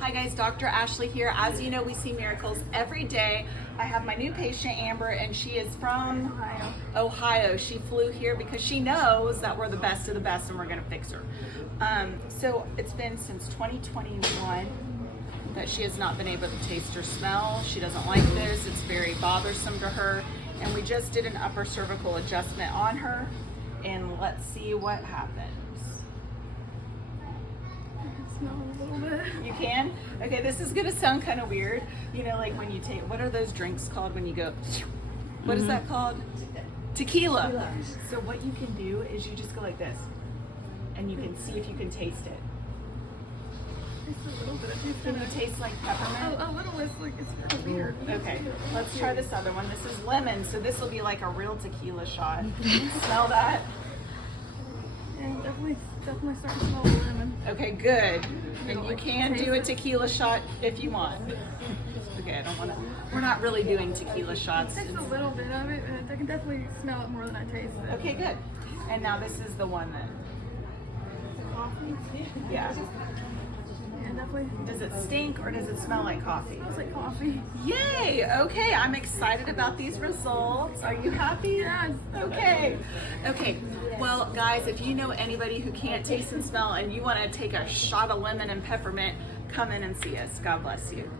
Hi guys, Dr. Ashley here. As you know, we see miracles every day. I have my new patient, Amber, and she is from Ohio. She flew here because she knows that we're the best of the best and we're gonna fix her. So it's been since 2021 that she has not been able to taste or smell. She doesn't like this, it's very bothersome to her. And we just did an upper cervical adjustment on her, and let's see what happens. Smell a little bit. You can? Okay, this is gonna sound kind of weird. You know, like when you take, what are those drinks called when you go, what is that called? Tequila. So what you can do is you just go like this, and you can see if you can taste it. Just a little bit. Can you taste like peppermint? A little. It's like, it's kind of weird. Okay, let's try this other one. This is lemon, so this will be like a real tequila shot. Smell that? Yeah, definitely starting to smell the lemon. Okay, good. And you can do a tequila shot if you want. Okay, I don't want to. We're not really doing tequila shots. Just a little bit of it, and I can definitely smell it more than I taste it. Okay, good. And now this is the one that. Coffee? Yeah. Yeah, definitely. Does it stink or does it smell like coffee? Smells like coffee. Yay! Okay, I'm excited about these results. Are you happy? Yes. Okay. Okay. Well, guys, if you know anybody who can't taste and smell and you want to take a shot of lemon and peppermint, come in and see us. God bless you.